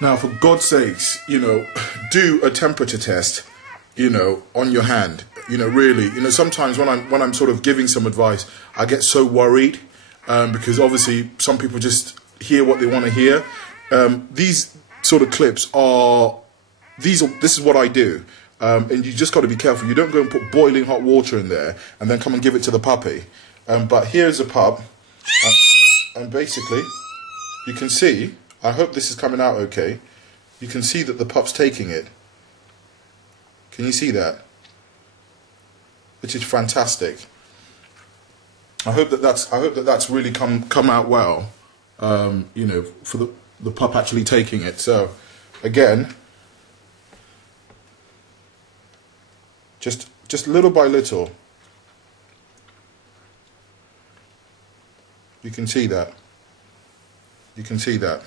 Now, for God's sakes, you know, do a temperature test, you know, on your hand. You know, really, you know, sometimes when I'm sort of giving some advice, I get so worried because obviously some people just hear what they want to hear. These sort of clips are, this is what I do. And you just got to be careful. You don't go and put boiling hot water in there and then come and give it to the puppy. But here's a pup, and basically, you can see, I hope this is coming out okay, you can see that the pup's taking it. Can you see that? Which is fantastic. I hope that that's really come out well, you know, for the pup actually taking it. So, again, just little by little, you can see that. You can see that.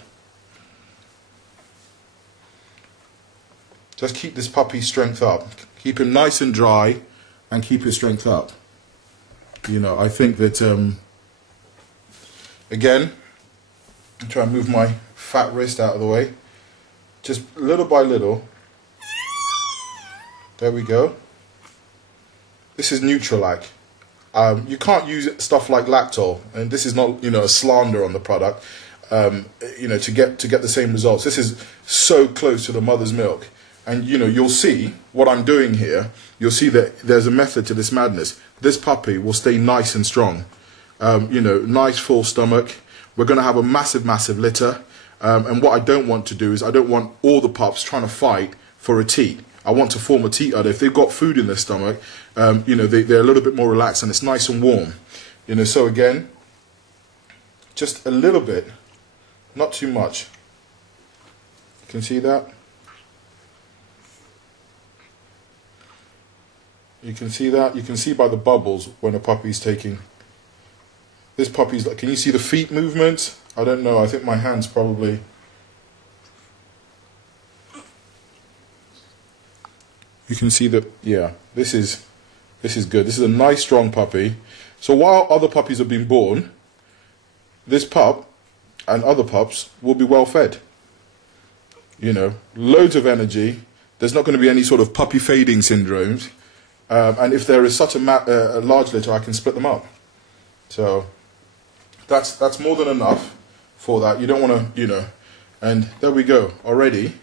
Just keep this puppy's strength up. Keep him nice and dry, and keep his strength up. You know, I think that again, I'm trying to move my fat wrist out of the way. Just little by little. There we go. This is Neutralac. You can't use stuff like Lactol, and this is not, you know, a slander on the product. You know, to get the same results. This is so close to the mother's milk, and you know, you'll see what I'm doing here. You'll see that there's a method to this madness. This puppy will stay nice and strong. You know, nice full stomach. We're going to have a massive litter, and what I don't want to do is I don't want all the pups trying to fight for a teat. I want to form a teat udder. If they've got food in their stomach, you know, they're a little bit more relaxed and it's nice and warm. You know, so again, just a little bit, not too much. You can see that? You can see that? You can see by the bubbles when a puppy's taking. This puppy's like, can you see the feet movement? I don't know, I think my hand's probably... You can see that, yeah, this is good. This is a nice, strong puppy. So while other puppies have been born, this pup and other pups will be well fed. You know, loads of energy. There's not going to be any sort of puppy fading syndromes. And if there is such a large litter, I can split them up. So that's more than enough for that. You don't want to, you know, and there we go. Already,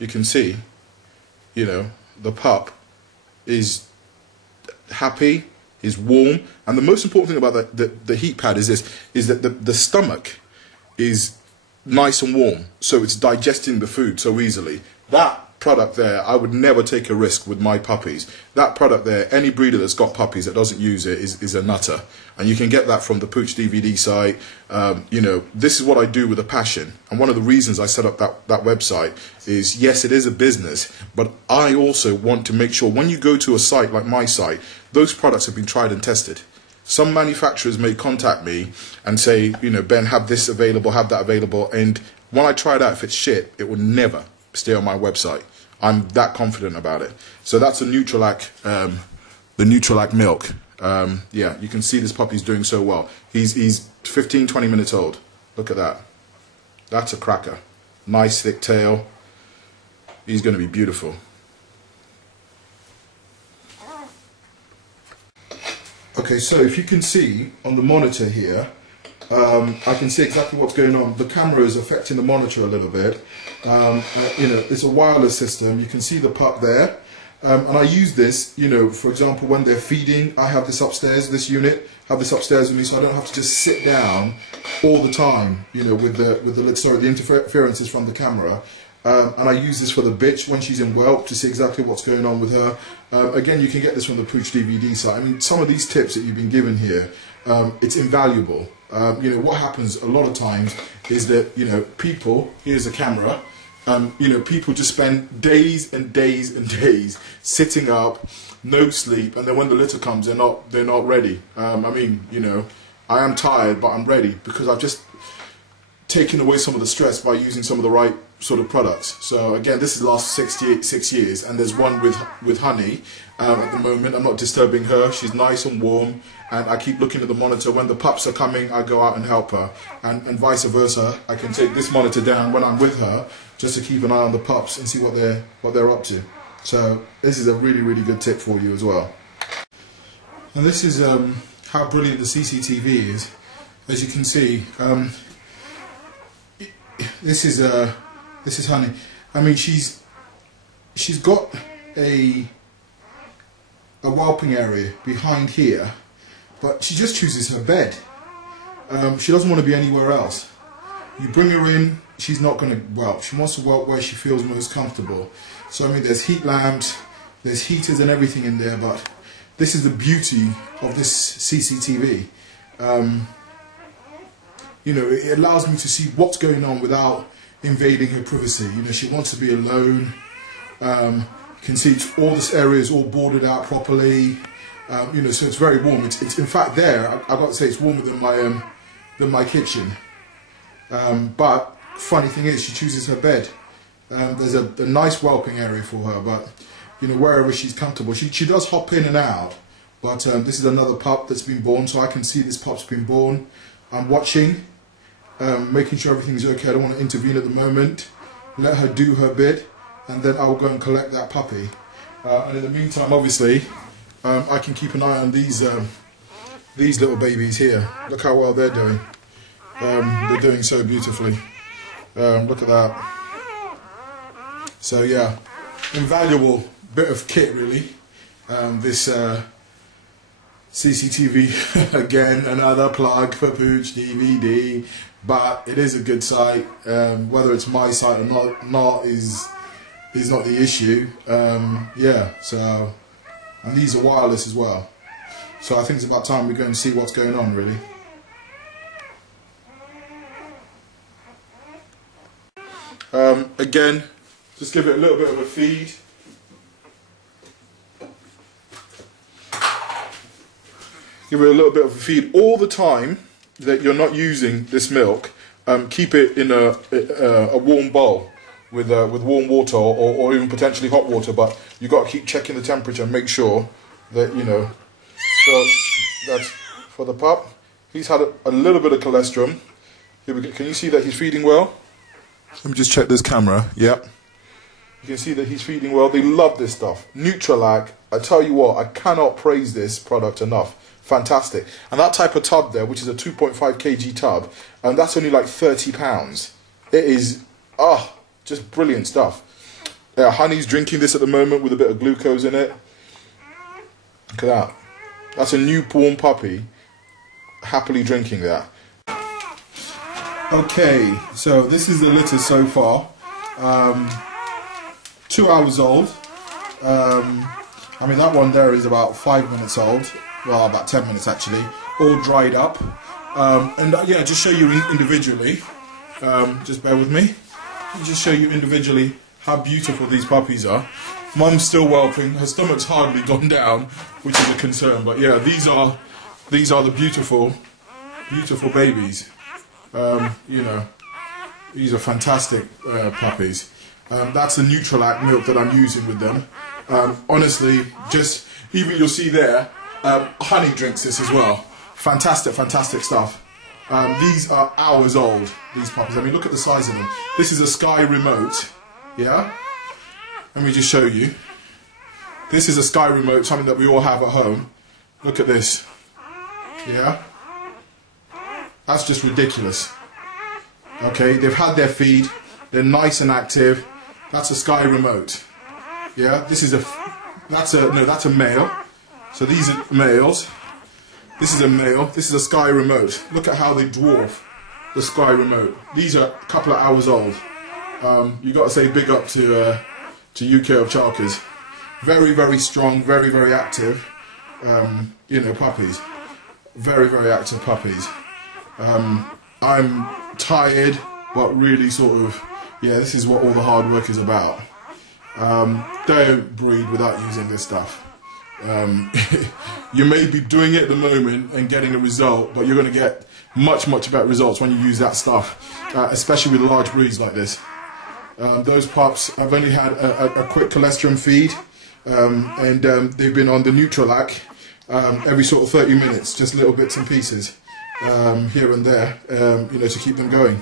you can see, you know, the pup is happy, is warm, and the most important thing about the heat pad is this: is that the stomach is nice and warm, so it's digesting the food so easily. That product there, I would never take a risk with my puppies. That product there, any breeder that's got puppies that doesn't use it is a nutter, and you can get that from the Pooch DVD site. You know, this is what I do with a passion, and one of the reasons I set up that website is, yes, it is a business, but I also want to make sure when you go to a site like my site, those products have been tried and tested. Some manufacturers may contact me and say, you know, Ben, have this available, have that available, and when I try it out, if it's shit, it will never stay on my website. I'm that confident about it. So that's a Neutralac, the Neutralac milk. Yeah, you can see this puppy's doing so well. He's 15, 20 minutes old. Look at that. That's a cracker. Nice thick tail. He's going to be beautiful. Okay, so if you can see on the monitor here, I can see exactly what's going on. The camera is affecting the monitor a little bit. You know, it's a wireless system. You can see the pup there. And I use this, you know, for example, when they're feeding, I have this upstairs, this unit, have this upstairs with me, so I don't have to just sit down all the time, you know, with the interferences from the camera. And I use this for the bitch when she's in whelp to see exactly what's going on with her. Again, you can get this from the Pooch DVD site. I mean, some of these tips that you've been given here, it's invaluable. You know, what happens a lot of times is that, you know, people, here's a camera, you know, people just spend days and days and days sitting up, no sleep, and then when the litter comes, they're not ready. I mean, you know, I am tired, but I'm ready because I've just taking away some of the stress by using some of the right sort of products. So again, this is the last 6 years, and there's one with honey at the moment. I'm not disturbing her. She's nice and warm, and I keep looking at the monitor. When the pups are coming, I go out and help her, and vice versa. I can take this monitor down when I'm with her, just to keep an eye on the pups and see what they're up to. So this is a really good tip for you as well. And this is how brilliant the CCTV is. As you can see, this is honey. I mean, she's got a whelping area behind here, but she just chooses her bed. She doesn't want to be anywhere else. You bring her in, she's not going to whelp. She wants to whelp where she feels most comfortable. So I mean, there's heat lamps, there's heaters and everything in there, but this is the beauty of this CCTV. You know, it allows me to see what's going on without invading her privacy. You know, she wants to be alone. You can see all this area is all boarded out properly. You know, so it's very warm. It's in fact there. I've got to say it's warmer than my kitchen. But funny thing is, she chooses her bed. There's a nice whelping area for her, but you know, wherever she's comfortable, she does hop in and out. But this is another pup that's been born, so I can see this pup's been born. I'm watching, making sure everything's okay. I don't want to intervene at the moment. Let her do her bit, and then I will go and collect that puppy. And in the meantime, obviously, I can keep an eye on these little babies here. Look how well they're doing. They're doing so beautifully. Look at that. So yeah, invaluable bit of kit really. This CCTV, again, another plug for Pooch DVD, but it is a good site. Whether it's my site or not is not the issue. Yeah, so, and these are wireless as well. So I think it's about time we go and see what's going on really. Again, just give it a little bit of a feed. Give it a little bit of a feed all the time that you're not using this milk. Keep it in a warm bowl with warm water or even potentially hot water. But you got to keep checking the temperature and make sure that you know. So that's for the pup. He's had a little bit of cholesterol. Here we go. Can you see that he's feeding well? Let me just check this camera. Yep. You can see that he's feeding well. They love this stuff. Nutralac. I tell you what, I cannot praise this product enough. Fantastic. And that type of tub there, which is a 2.5 kg tub, and that's only like £30. It is, just brilliant stuff. Yeah, Honey's drinking this at the moment with a bit of glucose in it. Look at that. That's a newborn puppy happily drinking that. Okay, so this is the litter so far. 2 hours old. I mean, that one there is about 5 minutes old. Well, about 10 minutes actually. All dried up. And yeah, just show you individually. Just bear with me. I'll just show you individually how beautiful these puppies are. Mum's still whelping. Her stomach's hardly gone down, which is a concern. But yeah, these are the beautiful babies. You know, these are fantastic puppies. That's the Nutralac milk that I'm using with them. Honestly, just even you'll see there, Honey drinks this as well. Fantastic stuff. These are hours old, these puppies. I mean, look at the size of them. This is a Sky remote. Yeah? Let me just show you. This is a Sky remote, something that we all have at home. Look at this. Yeah? That's just ridiculous. Okay, they've had their feed. They're nice and active. That's a Sky remote. Yeah, this is that's a male. So these are males. This is a male. This is a Sky remote. Look at how they dwarf the Sky remote. These are a couple of hours old. You got to say big up to UK Ovcharkas. Very strong, very active. You know, puppies. Very active puppies. I'm tired, but really sort of, yeah, this is what all the hard work is about. Don't breed without using this stuff. You may be doing it at the moment and getting a result, but you're going to get much better results when you use that stuff, especially with large breeds like this. Those pups have only had a quick colostrum feed, and they've been on the Nutralac every sort of 30 minutes, just little bits and pieces here and there, you know, to keep them going.